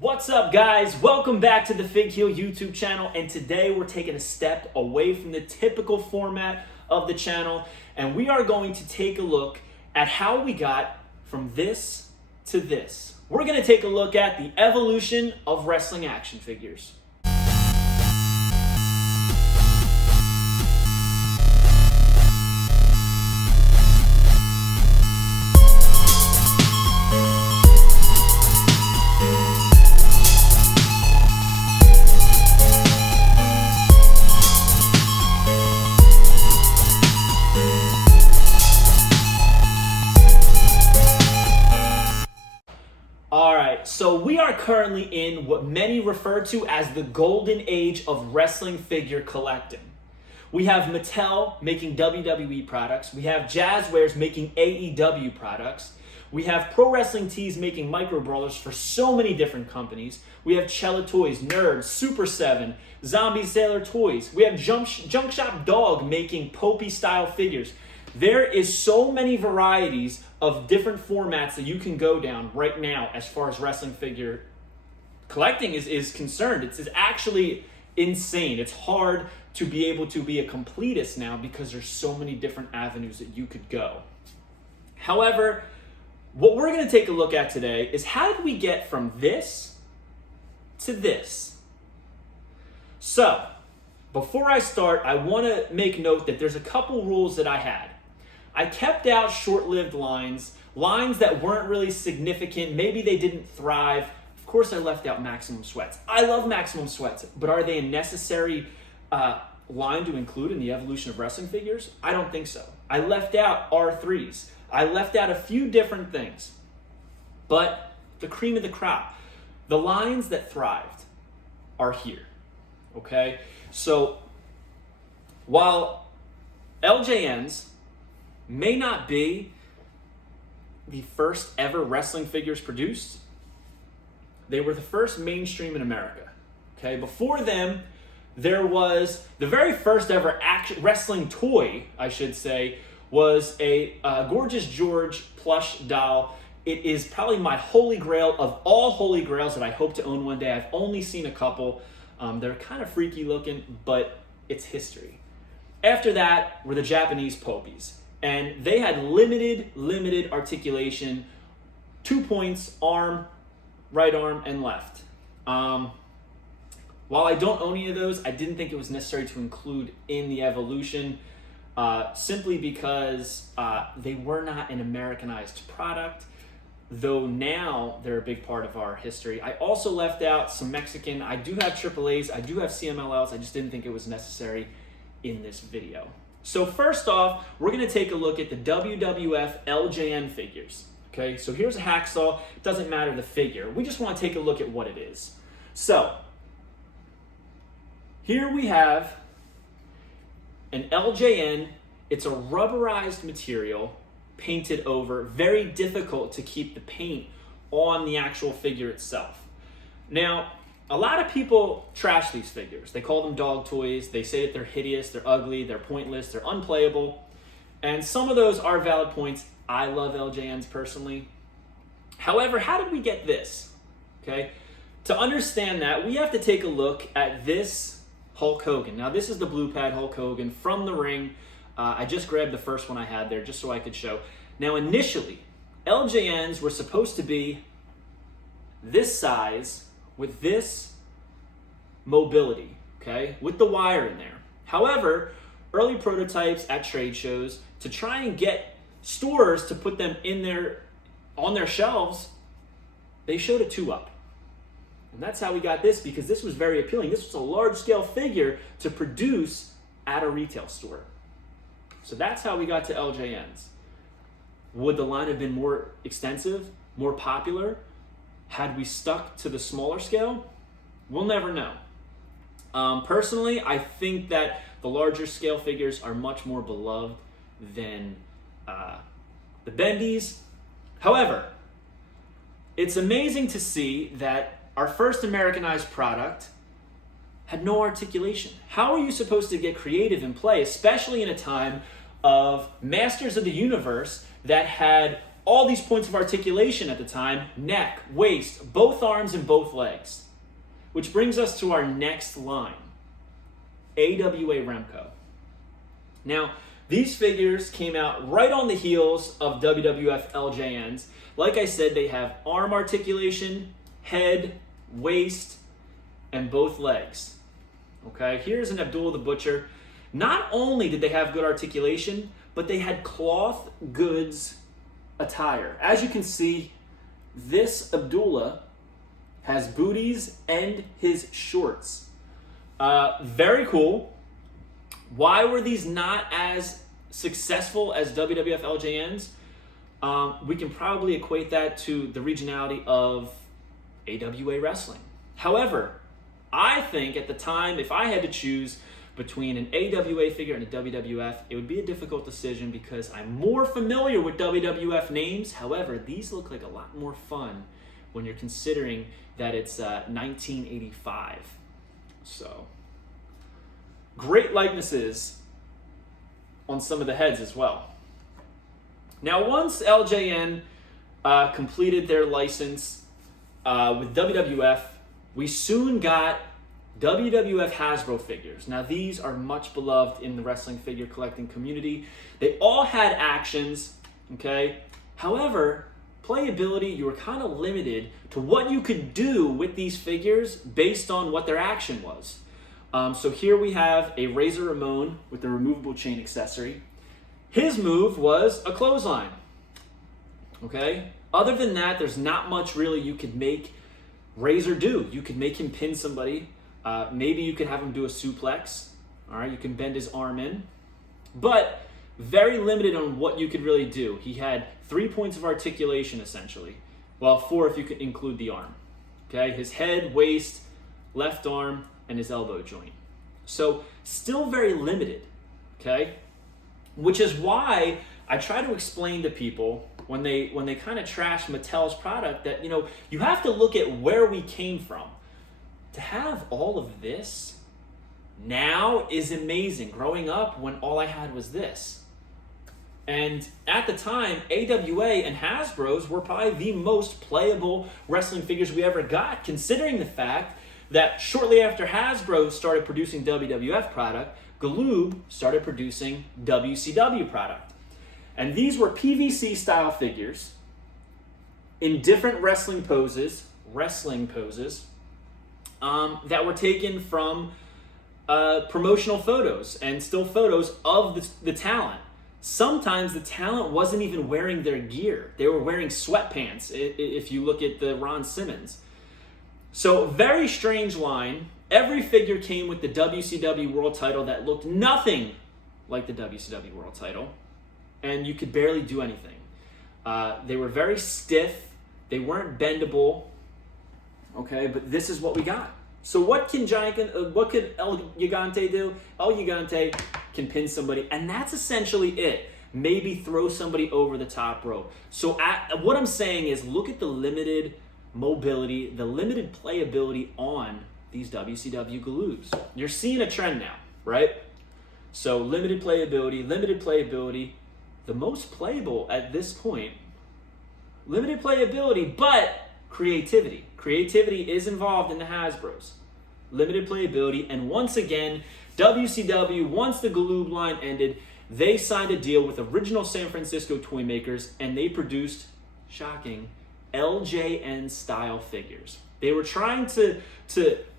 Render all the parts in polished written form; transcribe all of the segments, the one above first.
What's up, guys? Welcome back to the Fig Heel YouTube channel, and today we're taking a step away from the typical format of the channel, and we are going to take a look at how we got from this to this. We're going to take a look at the evolution of wrestling action figures. So we are currently in what many refer to as the golden age of wrestling figure collecting. We have Mattel making WWE products. We have Jazzwares making AEW products. We have Pro Wrestling Tees making micro brawlers for so many different companies. We have Cella Toys, Nerds, Super 7, Zombie Sailor Toys. We have Junk Shop Dog making Popey style figures. There is so many varieties of different formats that you can go down right now as far as wrestling figure collecting is concerned. It's actually insane. It's hard to be able to be a completist now because there's so many different avenues that you could go. However, what we're going to take a look at today is how did we get from this to this? So, before I start, I want to make note that there's a couple rules that I had. I kept out short-lived lines that weren't really significant. Maybe they didn't thrive. Of course, I left out Maximum Sweats. I love Maximum Sweats, but are they a necessary line to include in the evolution of wrestling figures? I don't think so. I left out R3s. I left out a few different things. But the cream of the crop, the lines that thrived are here, okay? So while LJNs may not be the first ever wrestling figures produced, they were the first mainstream in America. Okay, before them, there was the very first ever wrestling toy, I should say, was a Gorgeous George plush doll. It is probably my holy grail of all holy grails that I hope to own one day. I've only seen a couple. They're kind of freaky looking, but it's history. After that were the Japanese Popeyes. And they had limited articulation, 2 points, arm, right arm, and left. While I don't own any of those, I didn't think it was necessary to include in the evolution, simply because they were not an Americanized product, though now they're a big part of our history. I also left out some Mexican. I do have AAAs, I do have CMLLs, I just didn't think it was necessary in this video. So first off, we're going to take a look at the WWF Ljn Figures. Okay, so here's a hacksaw. It doesn't matter the figure. We just want to take a look at what it is. So here we have an LJN. It's a rubberized material painted over. Very difficult to keep the paint on the actual figure itself. Now, a lot of people trash these figures. They call them dog toys. They say that they're hideous, they're ugly, they're pointless, they're unplayable. And some of those are valid points. I love LJNs personally. However, how did we get this? Okay, to understand that, we have to take a look at this Hulk Hogan. Now, this is the blue pad Hulk Hogan from the ring. I just grabbed the first one I had there just so I could show. Now, initially, LJNs were supposed to be this size with this mobility, okay, with the wire in there. However, early prototypes at trade shows, to try and get stores to put them on their shelves, they showed a 2-up. And that's how we got this, because this was very appealing. This was a large-scale figure to produce at a retail store. So that's how we got to LJNs. Would the line have been more extensive, more popular, had we stuck to the smaller scale? We'll never know. Personally, I think that the larger scale figures are much more beloved than the bendies. However, it's amazing to see that our first Americanized product had no articulation. How are you supposed to get creative and play, especially in a time of Masters of the Universe that had all these points of articulation at the time: neck, waist, both arms, and both legs. Which brings us to our next line, AWA Remco. Now, these figures came out right on the heels of WWF LJNs. Like I said, they have arm articulation, head, waist, and both legs. Okay, here's an Abdul the Butcher. Not only did they have good articulation, but they had cloth goods attire. As you can see, this Abdullah has booties and his shorts. Very cool. Why were these not as successful as WWF LJNs? We can probably equate that to the regionality of AWA wrestling. However, I think at the time, if I had to choose between an AWA figure and a WWF, it would be a difficult decision because I'm more familiar with WWF names. However, these look like a lot more fun when you're considering that it's 1985. So, great likenesses on some of the heads as well. Now, once LJN completed their license with WWF, we soon got WWF Hasbro Figures. Now, these are much beloved in the wrestling figure collecting community. They all had actions, okay? However, playability, you were kind of limited to what you could do with these figures based on what their action was. So here we have a Razor Ramon with the removable chain accessory. His move was a clothesline, okay? Other than that, there's not much really you could make Razor do. You could make him pin somebody. Maybe you could have him do a suplex. All right, you can bend his arm in. But very limited on what you could really do. He had 3 points of articulation, essentially. Well, 4 if you could include the arm. Okay, his head, waist, left arm, and his elbow joint. So still very limited, okay? Which is why I try to explain to people when they kind of trash Mattel's product that, you know, you have to look at where we came from. To have all of this now is amazing. Growing up when all I had was this. And at the time, AWA and Hasbro's were probably the most playable wrestling figures we ever got, considering the fact that shortly after Hasbro started producing WWF product, Galoob started producing WCW product. And these were PVC style figures in different wrestling poses, that were taken from promotional photos and still photos of the talent. Sometimes the talent wasn't even wearing their gear. They were wearing sweatpants, if you look at the Ron Simmons. So, very strange line. Every figure came with the WCW World title that looked nothing like the WCW World title, and you could barely do anything. They were very stiff. They weren't bendable. Okay, but this is what we got. So what could El Gigante do? El Gigante can pin somebody, and that's essentially it. Maybe throw somebody over the top rope. So what I'm saying is look at the limited mobility, the limited playability on these WCW Galoobs. You're seeing a trend now, right? So limited playability. The most playable at this point, limited playability, but creativity. Creativity is involved in the Hasbros. Limited playability, and once again, WCW, once the Galoob line ended, they signed a deal with original San Francisco toy makers, and they produced, shocking, LJN style figures. They were trying to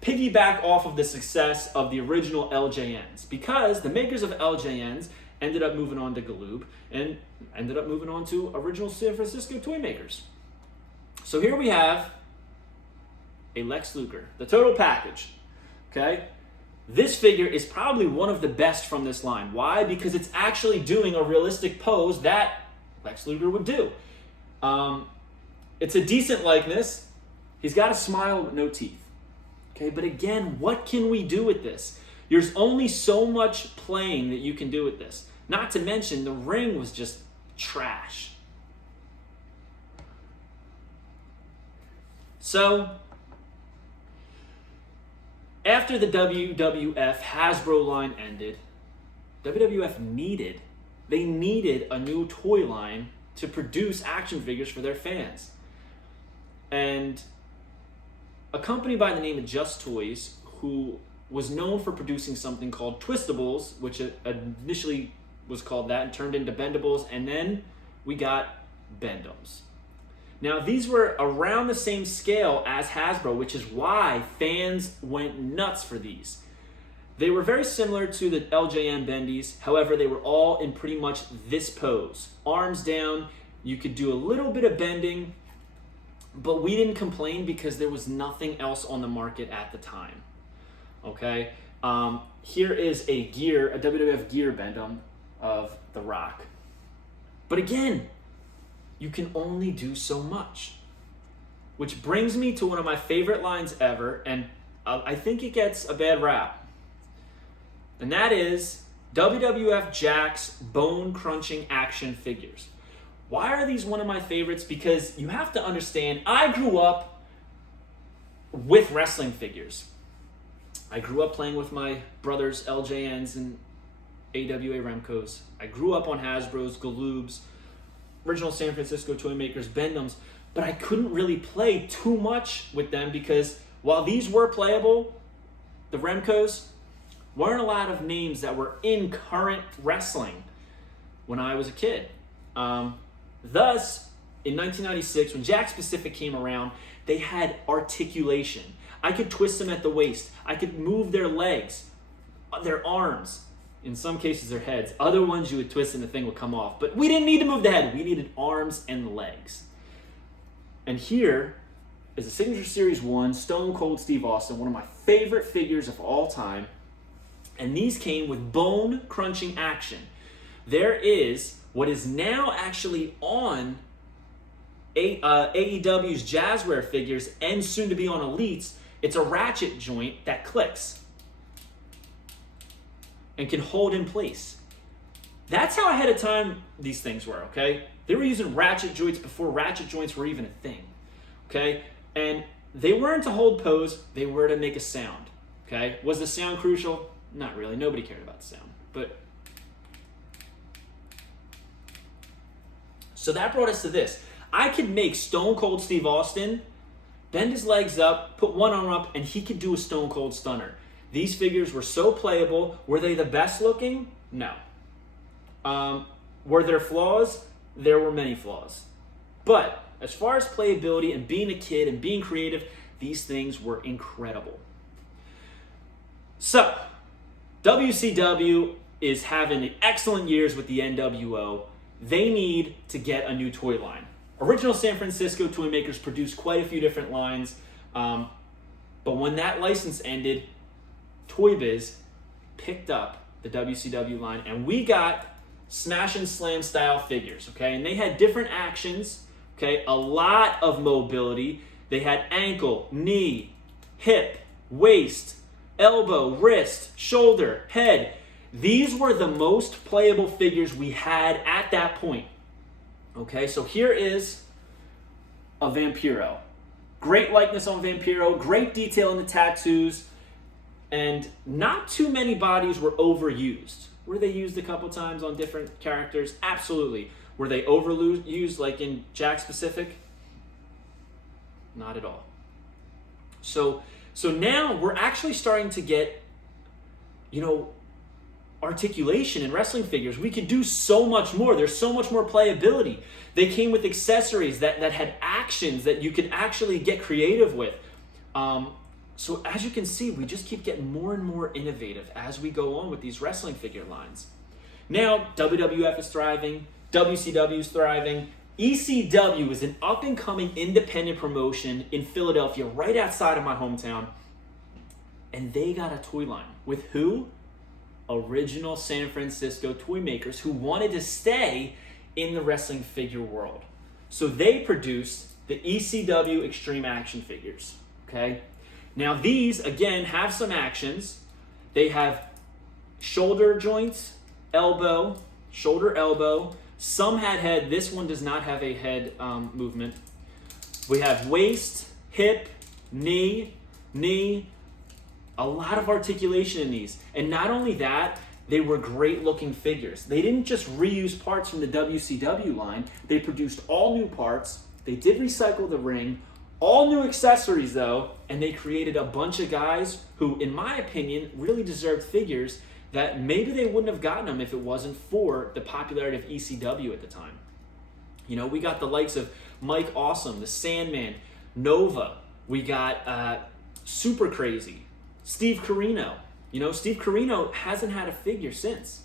piggyback off of the success of the original LJNs, because the makers of LJNs ended up moving on to Galoob and ended up moving on to original San Francisco toy makers. So here we have a Lex Luger, the total package, okay? This figure is probably one of the best from this line. Why? Because it's actually doing a realistic pose that Lex Luger would do. It's a decent likeness. He's got a smile with no teeth, okay? But again, what can we do with this? There's only so much playing that you can do with this. Not to mention, the ring was just trash. So, after the WWF Hasbro line ended, WWF needed a new toy line to produce action figures for their fans. And a company by the name of Just Toys, who was known for producing something called Twistables, which initially was called that and turned into Bendables, and then we got Bendums. Now, these were around the same scale as Hasbro, which is why fans went nuts for these. They were very similar to the LJN Bendies. However, they were all in pretty much this pose. Arms down, you could do a little bit of bending, but we didn't complain because there was nothing else on the market at the time. Okay, here is a WWF gear Bendum of The Rock. But again, you can only do so much. Which brings me to one of my favorite lines ever, and I think it gets a bad rap. And that is WWF Jack's bone-crunching action figures. Why are these one of my favorites? Because you have to understand, I grew up with wrestling figures. I grew up playing with my brothers' LJNs and AWA Remcos. I grew up on Hasbro's, Galoob's, original San Francisco toy makers, Bendums, but I couldn't really play too much with them because while these were playable, the Remcos weren't a lot of names that were in current wrestling when I was a kid. Thus, in 1996, when Jack Specific came around, they had Articulation. I could twist them at the waist. I could move their legs, their arms, in some cases their heads. Other ones you would twist and the thing would come off. But we didn't need to move the head. We needed arms and legs. And here is a Signature Series 1 Stone Cold Steve Austin, one of my favorite figures of all time. And these came with bone-crunching action. There is what is now actually on AEW's Jazzware Figures and soon to be on Elite's. It's a ratchet joint that clicks and can hold in place. That's how ahead of time these things were, okay? They were using ratchet joints before ratchet joints were even a thing, okay? And they weren't to hold pose, they were to make a sound, okay? Was the sound crucial? Not really. Nobody cared about the sound. But so that brought us to this. I could make Stone Cold Steve Austin bend his legs up, put one arm up, and he could do a Stone Cold Stunner. These figures were so playable. Were they the best looking? No. Were there flaws? There were many flaws. But as far as playability and being a kid and being creative, these things were incredible. So, WCW is having excellent years with the NWO. They need to get a new toy line. Original San Francisco toy makers produced quite a few different lines, but when that license ended, Toy Biz picked up the WCW line, and we got Smash and Slam style figures, okay? And they had different actions, okay? A lot of mobility. They had ankle, knee, hip, waist, elbow, wrist, shoulder, head. These were the most playable figures we had at that point. Okay, so here is a Vampiro. Great likeness on Vampiro, great detail in the tattoos, and not too many bodies were overused. Were they used a couple times on different characters? Absolutely. Were they overused like in Jack Specific? Not at all. So now we're actually starting to get, articulation in wrestling figures. We could do so much more. There's so much more playability. They came with accessories that had actions that you could actually get creative with. So as you can see, we just keep getting more and more innovative as we go on with these wrestling figure lines. Now, WWF is thriving. WCW is thriving. ECW is an up-and-coming independent promotion in Philadelphia, right outside of my hometown. And they got a toy line. With who? Original San Francisco toy makers who wanted to stay in the wrestling figure world. So they produced the ECW Extreme Action Figures, okay? Now these, again, have some actions. They have shoulder joints, elbow, shoulder, elbow. Some had head. This one does not have a head movement. We have waist, hip, knee, a lot of articulation in these. And not only that, They were great looking figures. They didn't just reuse parts from the WCW line. They produced all new parts. They did recycle the ring, all new accessories though, and they created a bunch of guys who, in my opinion, really deserved figures that maybe they wouldn't have gotten them if it wasn't for the popularity of ECW at the time. You know, we got the likes of Mike Awesome, the Sandman, Nova. We got Super Crazy, Steve Corino. You know, Steve Corino hasn't had a figure since.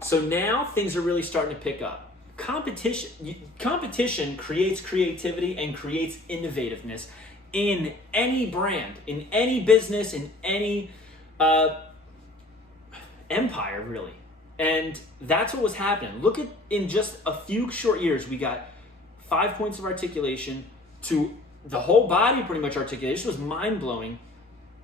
So now things are really starting to pick up. Competition creates creativity and creates innovativeness in any brand, in any business, in any empire, really. And that's what was happening. Look at, in just a few short years, we got 5 points of articulation to the whole body, pretty much articulation. Was mind-blowing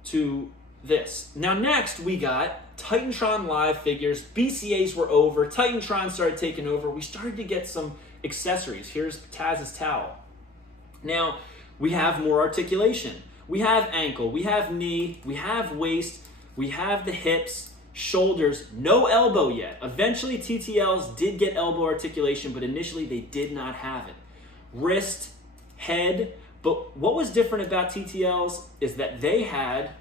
to this. Now next, we got Titantron live figures. BCAs were over. Titantron started taking over. We started to get some accessories. Here's Taz's towel. Now, we have more articulation. We have ankle. We have knee. We have waist. We have the hips, shoulders. No elbow yet. Eventually, TTLs did get elbow articulation, but initially they did not have it. Wrist, head. But what was different about TTLs is that they had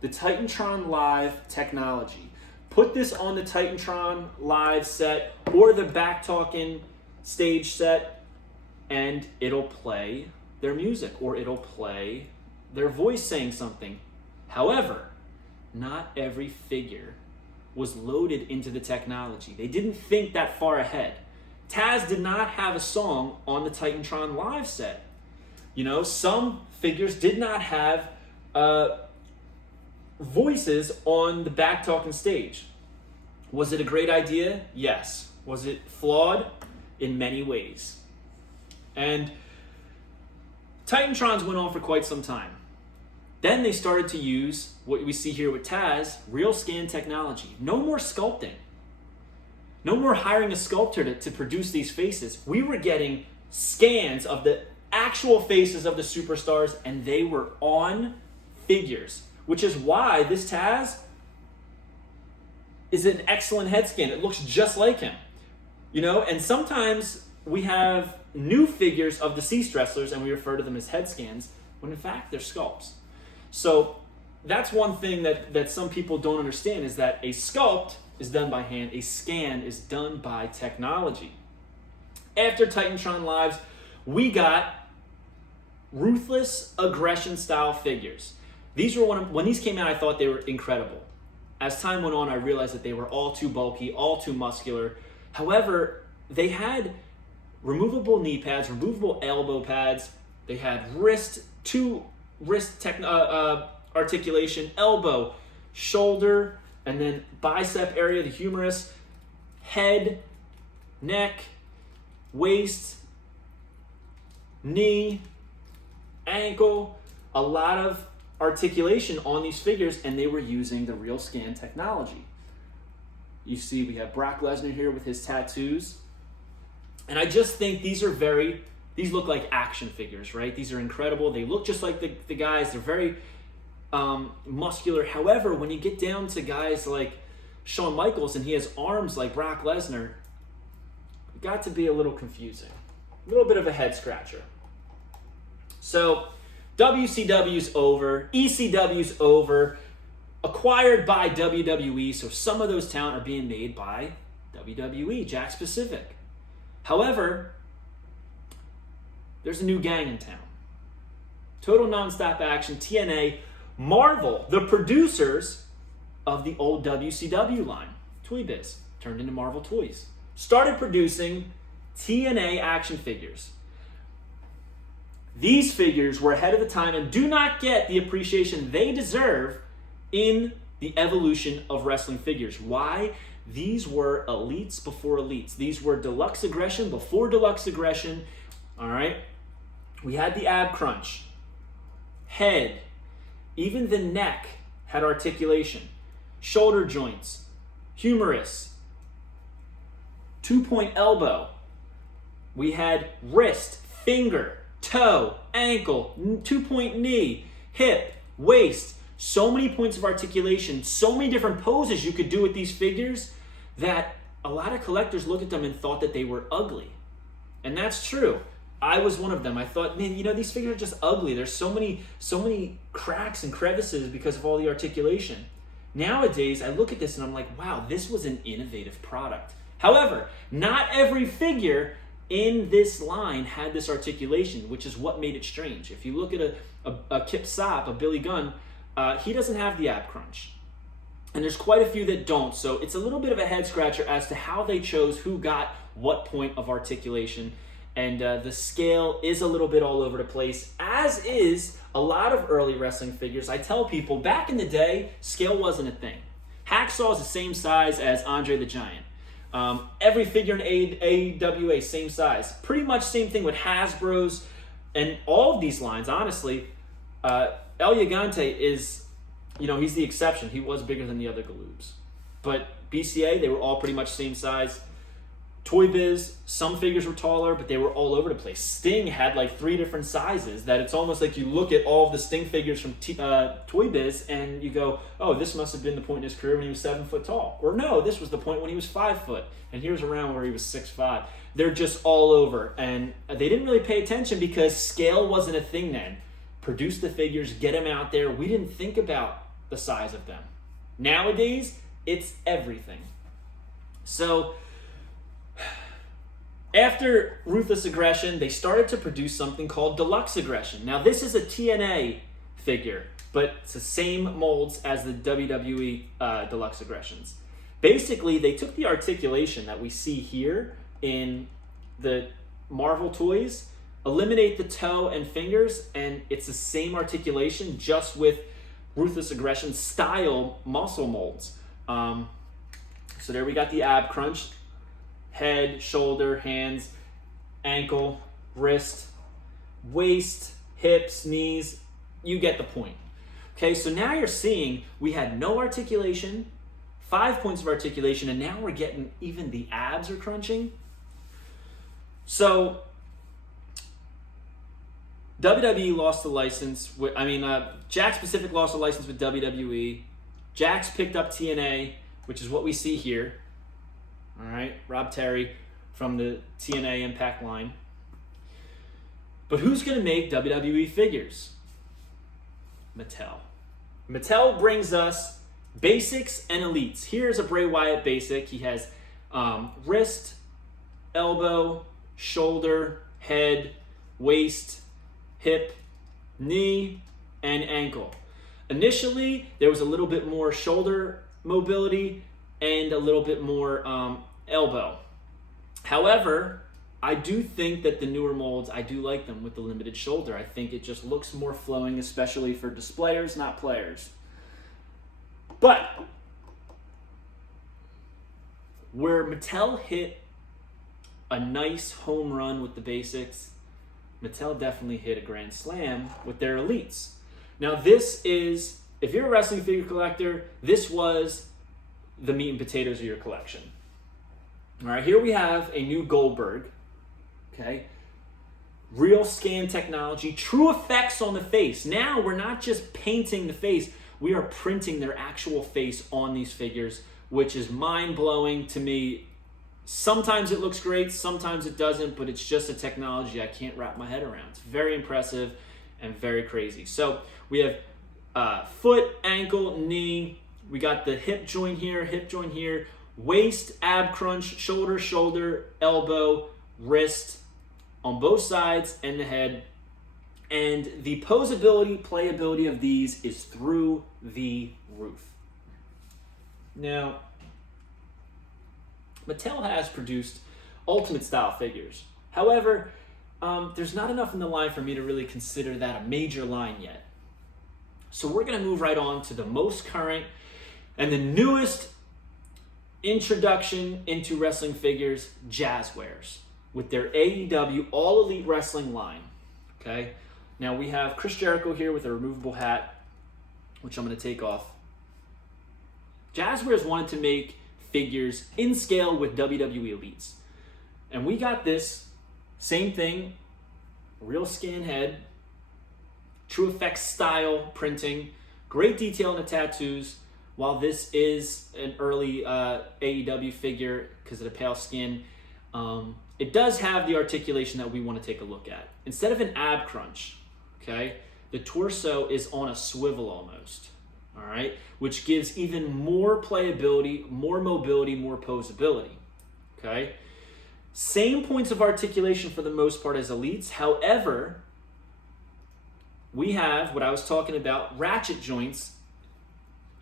the Titantron Live technology. Put this on the Titantron Live set or the Back-Talking stage set, and it'll play their music or it'll play their voice saying something. However, not every figure was loaded into the technology. They didn't think that far ahead. Taz did not have a song on the Titantron Live set. You know, some figures did not have voices on the Back-Talking stage. Was it a great idea? Yes. Was it flawed? In many ways. And Titantrons went on for quite some time. Then they started to use what we see here with Taz, real scan technology. No more sculpting. No more hiring a sculptor to produce these faces. We were getting scans of the actual faces of the superstars, and they were on figures, which is why this Taz is an excellent head scan. It looks just like him, you know. And sometimes we have new figures of deceased wrestlers, and we refer to them as head scans, when in fact they're sculpts. So that's one thing that some people don't understand, is that a sculpt is done by hand, a scan is done by technology. After Titantron Lives, we got Ruthless aggression style figures. These were when these came out, I thought they were incredible. As time went on, I realized that they were all too bulky, all too muscular. However, they had removable knee pads, removable elbow pads. They had articulation, elbow, shoulder, and then bicep area, the humerus, head, neck, waist, knee, ankle, a lot of articulation on these figures, and they were using the real scan technology. You see we have Brock Lesnar here with his tattoos. And I just think these look like action figures, right? These are incredible. They look just like the guys. They're very muscular. However, when you get down to guys like Shawn Michaels and he has arms like Brock Lesnar, it got to be a little confusing. A little bit of a head scratcher. So WCW's over, ECW's over, acquired by WWE, so some of those talent are being made by WWE, Jack Pacific. However, there's a new gang in town. Total Nonstop Action, TNA, Marvel, the producers of the old WCW line, Toy Biz, turned into Marvel Toys, started producing TNA action figures. These figures were ahead of the time and do not get the appreciation they deserve in the evolution of wrestling figures. Why? These were elites before elites. These were deluxe aggression before deluxe aggression. All right? We had the ab crunch, head, even the neck had articulation, shoulder joints, humerus, 2-point elbow. We had wrist, finger, toe, ankle, 2-point knee, hip, waist, so many points of articulation, so many different poses you could do with these figures that a lot of collectors looked at them and thought that they were ugly. And that's true. I was one of them. I thought, man, these figures are just ugly. There's so many cracks and crevices because of all the articulation. Nowadays, I look at this and I'm like, wow, this was an innovative product. However, not every figure in this line had this articulation, which is what made it strange. If you look at a Kip Sop, a Billy Gunn, he doesn't have the ab crunch. And there's quite a few that don't, so it's a little bit of a head scratcher as to how they chose who got what point of articulation. And the scale is a little bit all over the place, as is a lot of early wrestling figures. I tell people, back in the day, scale wasn't a thing. Hacksaw is the same size as Andre the Giant. Every figure in AEW, same size. Pretty much same thing with Hasbro's and all of these lines, honestly. El Gigante is, he's the exception. He was bigger than the other Galoobs. But BCA, they were all pretty much same size. Toy Biz, some figures were taller, but they were all over the place. Sting had like 3 different sizes that it's almost like you look at all of the Sting figures from Toy Biz and you go, oh, this must have been the point in his career when he was 7 foot tall. Or no, this was the point when he was 5 foot. And here's around where he was 6'5". They're just all over. And they didn't really pay attention because scale wasn't a thing then. Produce the figures, get them out there. We didn't think about the size of them. Nowadays, it's everything. So after Ruthless Aggression, they started to produce something called Deluxe Aggression. Now, this is a TNA figure, but it's the same molds as the WWE Deluxe Aggressions. Basically, they took the articulation that we see here in the Marvel toys, eliminate the toe and fingers, and it's the same articulation, just with Ruthless Aggression style muscle molds. So there we got the ab crunch. Head, shoulder, hands, ankle, wrist, waist, hips, knees. You get the point. Okay, so now you're seeing we had no articulation, 5 points of articulation, and now we're getting even the abs are crunching. So WWE lost the license. Jakks Pacific lost the license with WWE. Jakks picked up TNA, which is what we see here. All right, Rob Terry from the TNA Impact line. But who's going to make WWE figures? Mattel. Mattel brings us basics and elites. Here's a Bray Wyatt basic. He has wrist, elbow, shoulder, head, waist, hip, knee, and ankle. Initially, there was a little bit more shoulder mobility and a little bit more elbow. However, I do think that the newer molds, I do like them with the limited shoulder. I think it just looks more flowing, especially for displayers, not players. But where Mattel hit a nice home run with the basics, Mattel definitely hit a grand slam with their elites. Now this is, if you're a wrestling figure collector, this was the meat and potatoes of your collection. All right, here we have a new Goldberg. Okay, real scan technology, true effects on the face. Now we're not just painting the face, we are printing their actual face on these figures, which is mind-blowing to me. Sometimes it looks great, sometimes it doesn't, but it's just a technology I can't wrap my head around. It's very impressive and very crazy. So we have foot, ankle, knee. We got the hip joint here, waist, ab crunch, shoulder, elbow, wrist on both sides and the head. And the posability, playability of these is through the roof. Now, Mattel has produced Ultimate style figures. However, there's not enough in the line for me to really consider that a major line yet. So we're going to move right on to the most current and the newest introduction into wrestling figures, Jazzwares, with their AEW All Elite Wrestling line. Okay, now we have Chris Jericho here with a removable hat, which I'm going to take off. Jazzwares wanted to make figures in scale with WWE Elites. And we got this, same thing, real scan head, true effects style printing, Great detail in the tattoos. While this is an early AEW figure because of the pale skin, it does have the articulation that we want to take a look at. Instead of an ab crunch, okay, the torso is on a swivel almost, all right, which gives even more playability, more mobility, more posability, okay? Same points of articulation for the most part as elites. However, we have what I was talking about, ratchet joints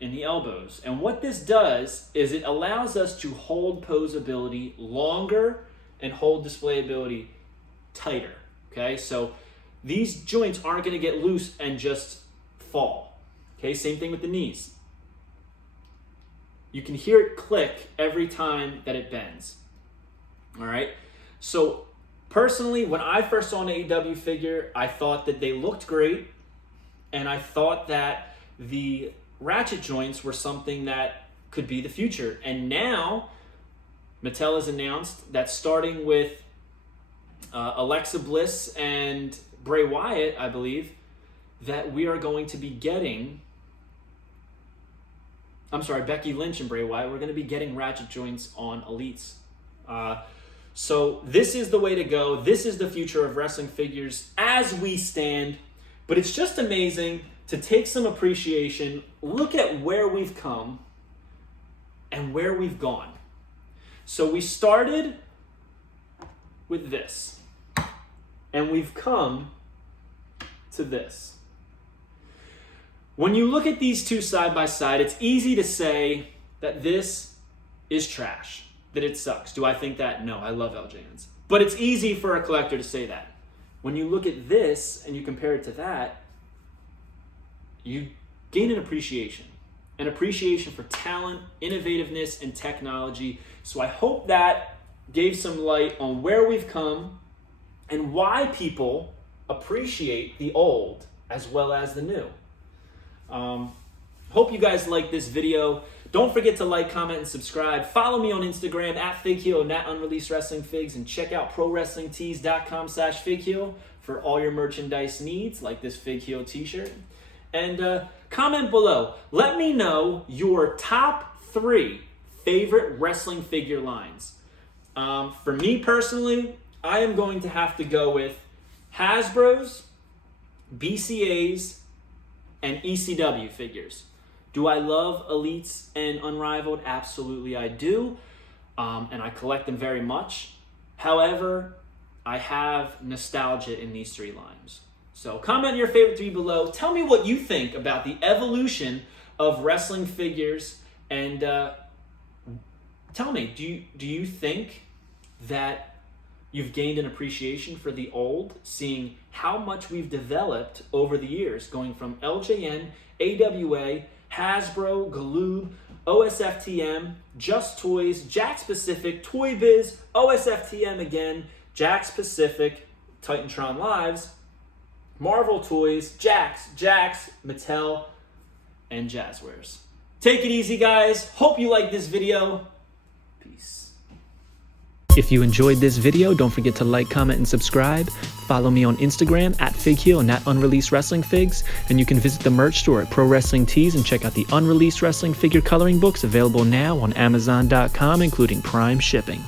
in the elbows. And what this does is it allows us to hold posability longer and hold displayability tighter, okay? So these joints aren't gonna get loose and just fall, okay? Same thing with the knees. You can hear it click every time that it bends, all right? So personally, when I first saw an AEW figure, I thought that they looked great, and I thought that the ratchet joints were something that could be the future. And now Mattel has announced that starting with Alexa Bliss and Bray Wyatt, I believe, that we are going to be getting, Becky Lynch and Bray Wyatt, we're going to be getting ratchet joints on elites. So this is the way to go. This is the future of wrestling figures as we stand. But it's just amazing to take some appreciation, look at where we've come and where we've gone. So we started with this, and we've come to this. When you look at these two side by side, it's easy to say that this is trash, that it sucks. Do I think that? No, I love LJNs. But it's easy for a collector to say that. When you look at this and you compare it to that, you gain an appreciation for talent, innovativeness, and technology. So I hope that gave some light on where we've come and why people appreciate the old as well as the new. Hope you guys like this video. Don't forget to like, comment, and subscribe. Follow me on Instagram @FigHeel and @Unreleased Wrestling Figs, and check out ProWrestlingTees.com/FigHeel for all your merchandise needs, like this FigHeel t-shirt. And comment below. Let me know your top 3 favorite wrestling figure lines. For me personally, I am going to have to go with Hasbro's, BCA's, and ECW figures. Do I love Elites and Unrivaled? Absolutely I do. And I collect them very much. However, I have nostalgia in these 3 lines. So comment your favorite 3 below. Tell me what you think about the evolution of wrestling figures, and tell me, do you think that you've gained an appreciation for the old, seeing how much we've developed over the years, going from LJN, AWA, Hasbro, Galoob, OSFTM, Just Toys, Jakks Pacific, Toy Biz, OSFTM again, Jakks Pacific, Titantron Lives, Marvel Toys, Jakks, Mattel, and Jazzwares. Take it easy, guys. Hope you like this video. Peace. If you enjoyed this video, don't forget to like, comment, and subscribe. Follow me on Instagram @FigHeel and @Unreleased Wrestling Figs. And you can visit the merch store at Pro Wrestling Tees and check out the Unreleased Wrestling Figure coloring books available now on Amazon.com, including Prime shipping.